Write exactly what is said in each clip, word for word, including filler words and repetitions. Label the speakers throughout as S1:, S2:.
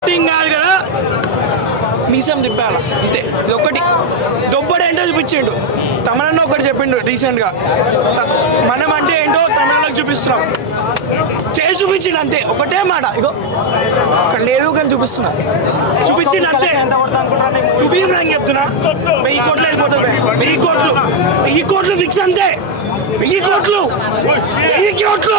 S1: Acting కాదు కదా, మీసం తిప్పాల అంతే. ఇది ఒకటి దొబ్బడి ఏంటో చూపించిండు. తమనన్న ఒకటి చెప్పిండు రీసెంట్గా, మనం అంటే ఏంటో తమిళకి చూపిస్తున్నాం, చేసి చూపించిండు అంతే. ఒకటే మాట, ఇగో ఇక్కడ లేదు కానీ చూపిస్తున్నా, చూపించిండు అంతే. చూపించడానికి చెప్తున్నా, వెయ్యి కోట్లు వెళ్ళిపోతుంది. వెయ్యి కోట్లు వెయ్యి కోట్లు ఫిక్స్ అంతే. వెయ్యి కోట్లు వెయ్యి కోట్లు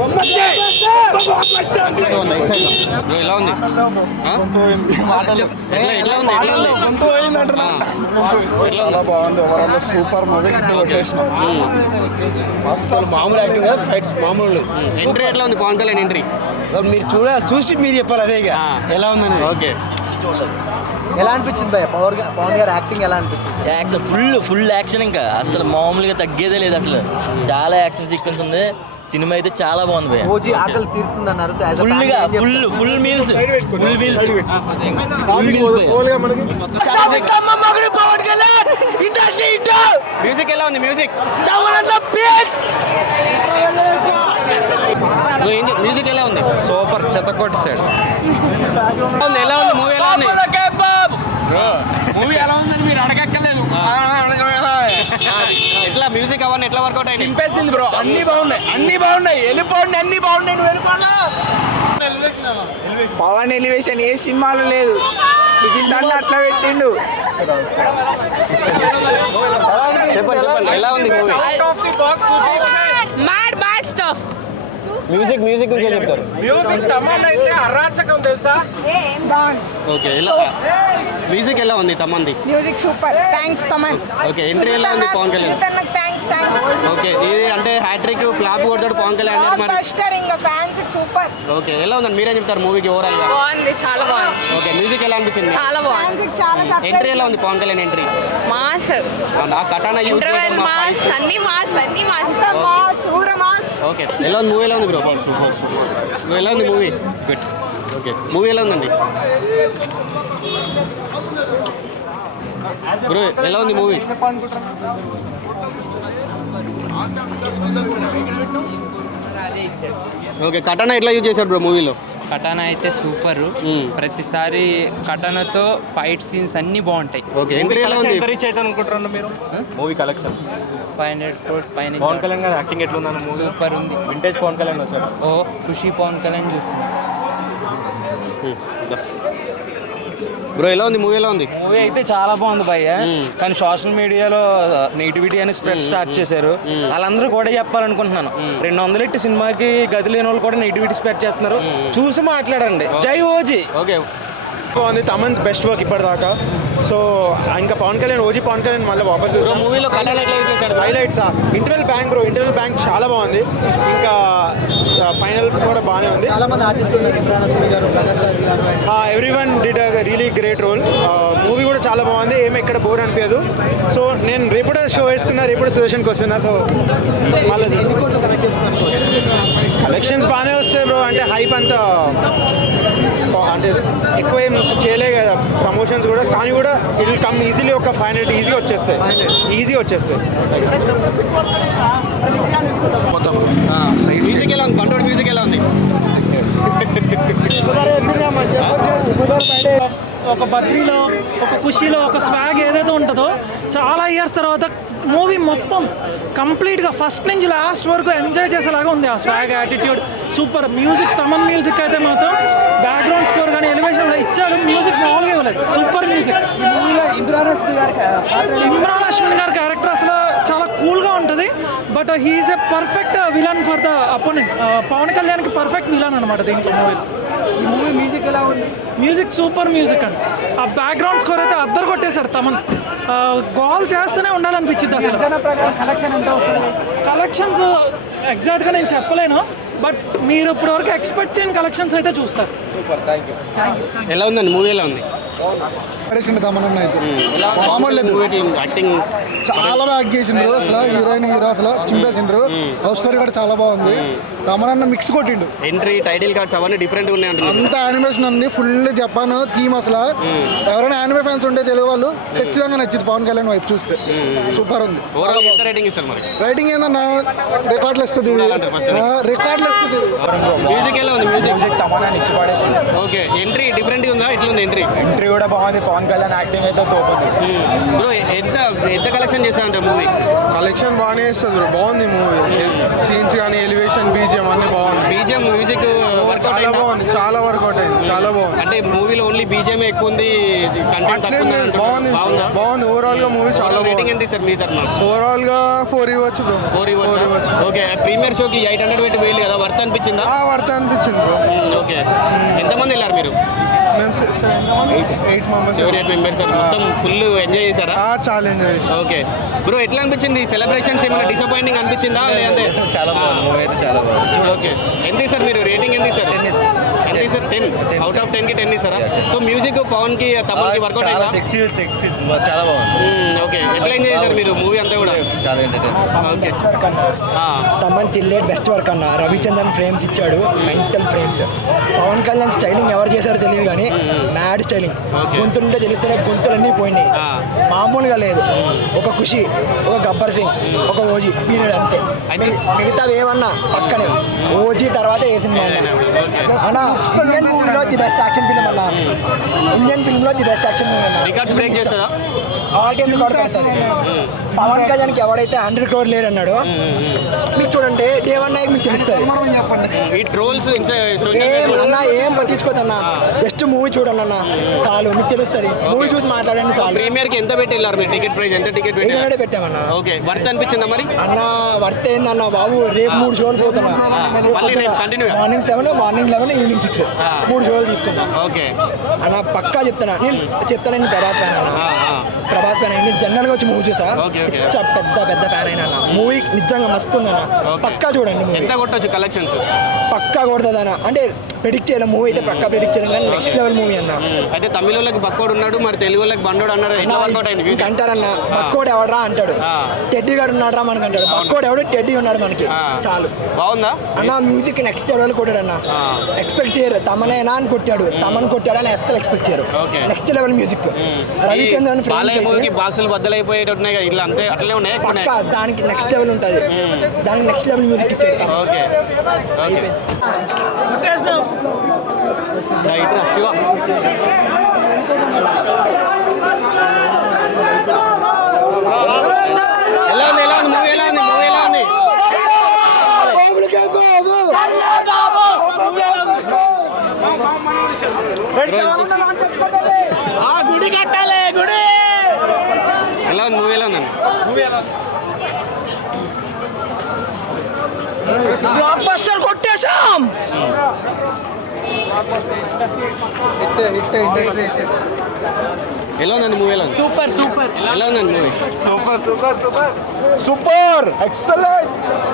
S2: చాలా బాగుంది. ఓవరాల్ సూపర్ మూవీ, హిట్ కొట్టేసినాం.
S3: మామూలు యాక్టింగ్ ఫైట్స్ మామూలు.
S4: ఎంట్రీ ఎట్లా ఉంది పవన్ కళ్యాణ్ ఎంట్రీ?
S3: అసలు మీరు చూడాలి, చూసి మీరు చెప్పాలి అదే ఇక ఎలా ఉందని.
S4: ఓకే,
S5: ఎలా అనిపించింది భయ్య పవర్ పవన్ గారు యాక్టింగ్ ఎలా అనిపించింది?
S6: యాక్షన్ ఫుల్ ఫుల్ యాక్షన్, ఇంకా అసలు మామూలుగా తగ్గేదే లేదు అసలు. చాలా యాక్షన్ సీక్వెన్స్ ఉంది. సినిమా అయితే చాలా బాగుంది భయ్య.
S5: ఓజీ ఆకలి తీరుస్తుంది అన్నారు.
S6: ఫుల్ గా full full meals full meals
S4: music ఎలా ఉంది? మ్యూజిక్ మ్యూజిక్ ఎలా ఉంది?
S3: సూపర్ చెత్త కొట్టేసాడు.
S4: ఎలా ఉంది మూవీ? ఎలా ఉంది
S1: మూవీ ఎలా ఉందని మీరు అడగక్కర్లేదు.
S4: ఎట్లా మ్యూజిక్ అవన్నీ ఎట్లా వర్కౌట్ అయ్యింది?
S1: చింపేసింది బ్రో. అన్ని బాగున్నాయి, అన్ని బాగున్నాయి. వెళ్ళిపోండి, అన్ని బాగున్నాయి. నువ్వు వెళ్ళిపోండి. పవన్ ఎలివేషన్ ఏ సినిమాలో లేదు. సుజిత్ అన్న అట్లా పెట్టిండు.
S4: చెప్పండి చెప్పండి ఎలా ఉంది movie?
S7: Mad mad stuff.
S4: Music music గురించి ఏం చెప్తారు?
S1: మ్యూజిక్ తమన్ అయితే అరాచకం తెలుసా.
S7: బాగుంది.
S4: ఓకే, ఎలా మ్యూజిక్ ఎలా ఉంది తమంది?
S7: Music super. Thanks Thaman.
S4: Okay, entry ఎలా ఉంది పవన్ కళ్యాణ్?
S7: సుజిత్ అన్నకు థ్యాంక్స్ థ్యాంక్స్.
S4: ఓకే, ఇది అంటే హ్యాట్రిక్ ఫ్లాప్ కొడతాడు పవన్ కళ్యాణ్ అన్నారు మరి.
S7: బస్టర్ ఇంకా ఫ్యాన్స్ సూపర్.
S4: ఓకే, ఎలా ఉందండి మీరేం చెప్తారు మూవీకి ఓవరాల్ గా?
S7: బాగుంది, చాలా బాగుంది.
S4: ఓకే, మ్యూజిక్ ఎలా అనిపించింది?
S7: చాలా బాగుంది. చాలా సర్ప్రైజ్.
S4: ఎంట్రీ ఎలా ఉంది పవన్ కళ్యాణ్ ఎంట్రీ?
S7: మాస్.
S4: ఆ కటానా యూజ్
S7: ఇంటర్వెల్ మాస్, అన్ని మాస్, అన్ని మాస్. మాస్ ఊర మాస్.
S4: ఓకే, ఎలా ఉంది మూవీ? ఎలా ఉంది బ్రో? Super super. ఎలా ఉంది మూవీ? గుడ్. ఓకే, మూవీ ఎలా ఉందండి బ్రో? ఎలా ఉంది మూవీ? ఓకే, కటానా ఎట్లా యూజ్ చేశారు బ్రో మూవీలో?
S8: కటానా అయితే సూపర్. ప్రతిసారి కటానాతో ఫైట్ సీన్స్ అన్ని బాగుంటాయి.
S4: ఓకే, ఎంట్రీ ఎలా ఉంది?
S3: Movie collection
S8: five hundred crores పైన.
S3: పవన్ కళ్యాణ్ గారు యాక్టింగ్ ఎట్లుందన్న?
S8: సూపర్ ఉంది.
S3: వింటేజ్ పవన్ కళ్యాణ్ వచ్చారు.
S8: ఓ ఖుషి పవన్ కళ్యాణ్ చూస్తుంది.
S4: బ్రో ఎలా ఉంది మూవీ? ఎలా ఉంది
S3: మూవీ అయితే చాలా బాగుంది భయ్య, కానీ సోషల్ మీడియాలో నెగిటివిటీ అని స్ప్రెడ్ స్టార్ట్ చేశారు. వాళ్ళందరూ కూడా చెప్పాలనుకుంటున్నాను, రెండు వందలు ఇట్టి సినిమాకి గది లేని వాళ్ళు కూడా నెగిటివిటీ స్ప్రెడ్ చేస్తున్నారు. చూసి మాట్లాడండి. జై ఓజీ.
S4: ఓకే,
S2: బాగుంది. తమన్ బెస్ట్ వర్క్ ఇప్పటిదాకా. సో ఇంకా పవన్ కళ్యాణ్, ఓజీ పవన్ కళ్యాణ్ మళ్ళీ వాపస్ చూసాం.
S4: మూవీలో కటానా ఎట్లా యూజ్ చేశాడు?
S2: Highlights interval bang bro, interval bang చాలా బాగుంది. ఇంకా ఫైనల్ కూడా బాగానే ఉంది.
S5: చాలా మంది ఆర్టిస్టులు ఉన్నారు, ఇమ్రాన్ హష్మి గారు, ప్రకాష్ రాజ్ గారు.
S2: Everyone did a really great role. Movie కూడా చాలా బాగుంది, ఏమి ఎక్కడ బోర్ అనిపించదు. సో నేను రేపటి షో వేసుకున్నా, రేపటి సజెషన్కి వస్తున్నా. సో మళ్ళీ
S5: ఎన్ని కోట్లు కలెక్ట్ చేస్తున్నారు?
S2: కలెక్షన్స్ బాగానే వస్తాయి బ్రో. అంటే హైప్ అంతా అంటే ఎక్కువ ఏం చేయలే కదా ప్రమోషన్స్ కూడా, కానీ కూడా ఇట్ విల్ కమ్ ఈజీలీ. ఒక ఫైవ్ హండ్రెడ్ ఈజీగా వచ్చేస్తాయి, ఈజీ వచ్చేస్తాయి.
S4: మ్యూజిక్ ఎలా ఉంది? కంట్రోల్ మ్యూజిక్ ఎలా ఉంది?
S9: ఒక బద్రీలో, ఒక ఖుషీలో, ఒక స్వాగ్ ఏదైతే ఉంటుందో చాలా ఇయర్స్ తర్వాత మూవీ మొత్తం కంప్లీట్గా ఫస్ట్ నుంచి లాస్ట్ వరకు ఎంజాయ్ చేసేలాగా ఉంది. ఆ swag, attitude super. Music, Thaman music అయితే మాత్రం బ్యాక్గ్రౌండ్ స్కోర్ కానీ ఎలివేషన్ ఇచ్చాడు. మ్యూజిక్ మామూలుగా ఇవ్వలేదు, సూపర్ మ్యూజిక్. ఇమ్రాన్ హష్మి గారి క్యారెక్టర్ అసలు చాలా కూల్గా ఉంటుంది. But he's a perfect villain for the opponent. Pawan కళ్యాణ్కి పర్ఫెక్ట్ విలన్ అనమాట దీంట్లో మూవీలో. ఈ మూవీ మ్యూజిక్ ఎలా ఉంది? మ్యూజిక్ సూపర్ మ్యూజిక్ అండి. ఆ బ్యాక్గ్రౌండ్ స్కోర్ అయితే అద్దరు కొట్టేశాడు తమన్. గోల్ చేస్తూనే ఉండాలనిపించింది అసలు. కలెక్షన్ ఎంత వస్తుంది? కలెక్షన్స్ ఎగ్జాక్ట్గా నేను చెప్పలేను, బట్ మీరు ఇప్పుడు వరకు ఎక్స్పెక్ట్ చేయని కలెక్షన్స్ అయితే చూస్తారు.
S4: ఎలా ఉందండి మూవీ? ఎలా ఉంది?
S5: పడేసిండు తమనన్న అయితే మామూలు లేదు,
S4: యాక్టింగ్
S5: చాలా బాగా యాక్ట్ చేసిండ్రు. అసలు హీరోయిన్ హీరో అసలు చింపేసిండ్రు. లవ్ స్టోరీ కూడా చాలా బాగుంది. తమనన్న మిక్స్ కొట్టిండు.
S4: ఎంట్రీ టైటిల్ కార్డ్స్ అవన్నీ డిఫరెంట్ ఉన్నాయి అంటే
S5: అంత యానిమేషన్ ఉంది, ఫుల్ జపాన్ థీమ్. అసలు ఎవరైనా యానిమే ఫ్యాన్స్ ఉంటే తెలుగు వాళ్ళు ఖచ్చితంగా నచ్చింది పవన్ కళ్యాణ్ వైపు చూస్తే. సూపర్ ఉంది.
S4: రేటింగ్ ఇస్తారు మరి
S5: రైటింగ్ ఏందన్నా రికార్డులు ఇస్తుంది, రికార్డులు ఇస్తుంది.
S4: మ్యూజిక్ ఎలా ఉంది? మ్యూజిక్
S1: తమన్నా ఇచ్చి పడేసి.
S4: ఓకే, ఎంట్రీ డిఫరెంట్ ఉందా? ఎట్లుంది ఎంట్రీ?
S1: ఎంట్రీ కూడా బాగుంది. పవన్ కళ్యాణ్ యాక్టింగ్ అయితే తోపదు.
S4: బ్రో ఎంత ఎంత కలెక్షన్ చేస్తా అంటే మూవీ
S2: కలెక్షన్ బాగానే ఇస్తుంది బ్రో, బాగుంది మూవీ. సీన్స్ కానీ ఎలివేషన్ బీజిఎం అన్ని బాగుంది.
S4: బీజిఎం మ్యూజిక్
S2: చాలా బాగుంది, చాలా వర్కౌట్ అయింది, చాలా బాగుంది.
S4: అంటే మూవీలో ఓన్లీ బీజిఎం ఎక్కువ ఉంది, కంటెంట్
S2: అట్లేం లేదు, బాగుంది బాగుంది. ఓవరాల్ గా మూవీ చాలా బాగుంది.
S4: ఎంత సార్ మీ తరఫున?
S2: ఓవరాల్ గా ఫోర్ ఇవ్వచ్చు బ్రో,
S4: ఫోర్ ఇవ్వచ్చు. ఓకే, ప్రీమియర్ షోకి ఎయిట్ హండ్రెడ్ పెట్టి వేయాలి కదా, వర్త్ అనిపించిందా?
S2: వర్త్ అనిపించింది బ్రో.
S4: ఓకే, ఎంతమంది వెళ్ళారు మీరు?
S2: మేము ఎయిట్ మెంబర్స్
S4: ఎయిట్ మెంబర్స్ మొత్తం ఫుల్ ఎంజాయ్ చేశారా?
S2: చాలా ఎంజాయ్ చేసాం.
S4: ఓకే బ్రో, ఎట్లా అనిపించింది సెలబ్రేషన్స్? ఏమైనా డిసప్పాయింటింగ్ అనిపించిందా లేదంటే?
S3: చాలా బాగుంది మూవీ అయితే, చాలా బాగుంది.
S4: ఓకే, ఎంత ఇస్తారు మీరు రేటింగ్? ఎంత ఇస్తారు? ఎంత ఇస్తారు? టెన్ అవుట్ ఆఫ్ టెన్ కి టెన్ ఇస్తారా? సో మ్యూజిక్ పవన్ కి తమన్ కి వర్కౌట్
S3: చాలా
S4: అయిందా?
S3: సెక్సీ సెక్సీ చాలా బాగుంది.
S4: ఓకే, ఎట్లా ఎంజాయ్ చేశారు మీరు మూవీ అంతా కూడా?
S3: చాలా entertain.
S4: Okay,
S5: Thaman till date best work అన్న. రవిచంద్రన్ ఫ్రేమ్స్ ఇచ్చాడు, mental frames. Pawan Kalyan styling ఎవరు చేశారో తెలియదు కానీ మ్యాడ్ స్టైలింగ్. గొంతులుంటే తెలుస్తూనే గొంతులన్నీ పోయినాయి, మామూలుగా లేదు. ఒక ఖుషి, ఒక గబ్బర్ సింగ్, ఒక ఓజీ పీరియడ్ అంతే. మిగతా ఏమన్నా పక్కనే ఓజీ తర్వాత ఏ సినిమా అన్నా అన్న. ఇండియన్ మూవీలో ది బెస్ట్ యాక్షన్ ఫిల్మ్ అన్న. ఇండియన్ ఫిల్మ్ లో ది బెస్ట్ యాక్షన్ మూవీ అన్న.
S4: రికార్డ్స్ బ్రేక్ చేస్తారా?
S5: ఆల్ టైమ్ రికార్డ్ పెడతాది. పవన్ కళ్యాణ్కి ఎవడైతే హండ్రెడ్ క్రోర్ లేరు అన్నాడు, మీకు చూడండి డే వన్ నైట్ మీకు తెలుస్తుంది.
S4: ఈ ట్రోల్స్
S5: ఏం అన్న ఏం పట్టించుకోదన్న, జస్ట్ మూవీ చూడండి అన్న చాలు, మీకు తెలుస్తుంది. మూవీ చూసి మాట్లాడండి చాలు.
S4: ప్రీమియర్ కి ఎంత పెట్టి వెళ్ళారు మీరు? టికెట్ ప్రైస్ ఎంత? టికెట్
S5: ఎయిట్ హండ్రెడ్ పెట్టామన్న.
S4: ఓకే, వర్త్ అనిపించిందా మరి?
S5: అన్న వర్త్ ఏందన్న బాబు, రేపు మూడు షోలు పోతున్నా. Morning seven, morning eleven, evening six, మూడు షోలు తీసుకున్నా.
S4: ఓకే
S5: అన్న పక్కా చెప్తానా, నేను చెప్తాను. నేను ప్రభాస్ ఫ్యాన్ అన్న, ప్రభాస్ ఫ్యాన్ అయినా జనరల్ గా వచ్చి మూవీ చూసా, పెద్ద పెద్ద ఫ్యాన్ అయినా అన్న. మూవీ నిజంగా మస్తు ఉందన్న, పక్కా చూడండి మూవీ.
S4: ఎంత కొట్టొచ్చు కలెక్షన్స్?
S5: పక్కా కొడుతుందన్న. అంటే ప్రెడిక్ట్ చేయలేం, మూవీ అయితే పక్కా ప్రెడిక్ట్ చేయలేం కానీ నెక్స్ట్ లెవెల్ మూవీ అన్న.
S4: అయితే తమిళ వాళ్ళకి బక్కోడు ఉన్నాడు, మరి తెలుగు వాళ్ళకి బండోడు అన్నారు. ఎట్లా వర్కౌట్ అయింది?
S5: అంటారన్న బక్కోడు ఎవడరా అంటాడు, టెడ్డీ గాడు ఉన్నాడు రా మనకు అంటాడు. బక్కోడు ఎవడు, టెడ్డీ ఉన్నాడు మనకి, చాలు.
S4: బాగుందా
S5: అన్న మ్యూజిక్ నెక్స్ట్ లెవెల్ కొట్టాడు అన్న. ఎక్స్పెక్ట్ చేయరు, తమనేనా అని కొట్టాడు, తమను కొట్టాడు అని అసలు ఎక్స్పెక్ట్ చేయరు. Next level music. రవిచంద్రన్
S4: బాక్సులు బద్దలైపోయేటట్టున్నాయి కదా, ఇట్లా అంతే అట్లే ఉన్నాయి.
S5: పక్కా దానికి నెక్స్ట్ లెవెల్ ఉంటుంది, దానికి నెక్స్ట్ లెవెల్ మ్యూజిక్ ఇచ్చాడు.
S4: ఓకే ఓకే, రైట్ రా శివ. ఎలా ఉంది? ఎలా ఉంది మూవీ? ఎలా ఉంది మూవీ? ఎలా ఉంది?
S1: గుడి కట్టాలి గుడి.
S4: ఎలా ఉంది మూవీ? ఎలా ఉందండి?
S1: బ్లాక్ బస్టర్ కొట్టేశాం.
S4: ఎలా ఉందండి మూవీ? ఎలా ఉంది?
S1: Super super.
S4: ఎలా ఉందండి movie?
S2: Super super super super excellent.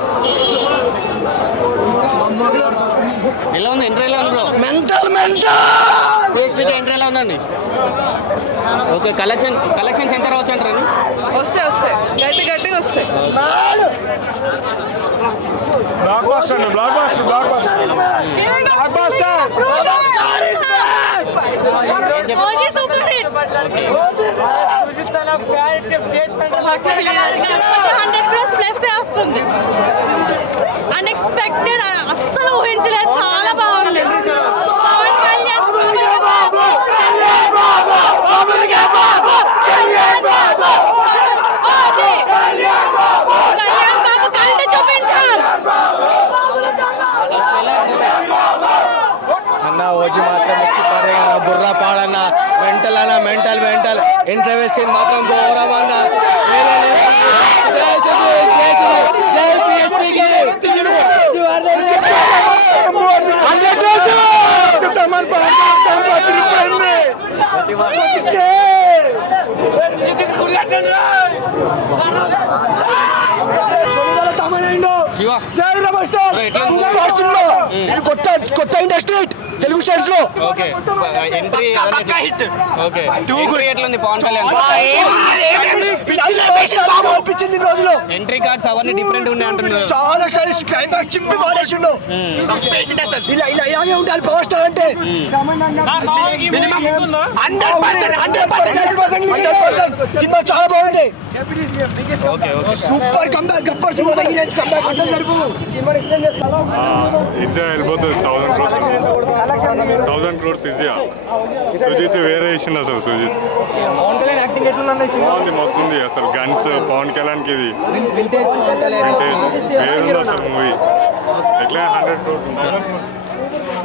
S4: ఎలా ఉంది ఎంట్రీ? ఎలా ఉంది bro?
S1: Mental mental.
S4: Facebook entry ఎలా ఉందండి? ఓకే, కలెక్షన్ కలెక్షన్స్ ఎంత రావచ్చు అంటారు?
S7: వస్తే వస్తే గట్టి గట్టిగా వస్తాయి.
S1: Blockbuster blockbuster blockbuster blockbuster.
S7: OG super hit. Hundred plus plus వస్తుంది. అన్ఎక్స్పెక్టెడ్, అస్సలు ఊహించలేదు, చాలా బాగుంది. పవన్ కళ్యాణ్ కళ్యాణ్ బాబు కళ్ళు చూపించారు.
S3: అన్న ఓజీ మాత్రం వచ్చి పడే బుర్రా పాడన్న, మెంటల్ అన్న, మెంటల్ మెంటల్. ఇంటర్వెల్ సీన్ మాత్రం ఘోరం అన్న.
S4: శివ
S1: కొత్త కొత్త ఇండస్ట్రీ
S5: తెలుగు స్టార్స్ లో
S4: ఓకే ఎంట్రీ ఓకే ఎంట్రీ ఎట్లుంది పవన్ కళ్యాణ్
S5: రోజులో
S4: ఎంట్రీ కార్డ్స్ అవన్నీ డిఫరెంట్ ఉన్నాయి అంటున్నారు
S5: చాలా స్టైలిష్ క్లైమాక్స్ చింపి వాడేసిండు ఇలా ఇలా ఇలాగే ఉండాలి పవర్ స్టార్ అంటే హండ్రెడ్ పర్సెంట్ హండ్రెడ్ పర్సెంట్ సినిమా చాలా బాగుంది
S4: okay okay
S5: super comeback Gabbar Singh heroines comeback అంటే సరిపోదు
S10: ఈజీగా వెళ్ళిపోతుంది థౌసండ్ క్రోర్స్ థౌసండ్ క్రోర్స్ ఈజీగా సుజిత్ వేరే ఇచ్చింది అసలు సుజిత్ బాగుంది మస్తుంది అసలు గన్స్ పవన్ కళ్యాణ్కి ఇది వింటేజ్ వేరుంది అసలు మూవీ ఎట్లా హండ్రెడ్ క్రోర్స్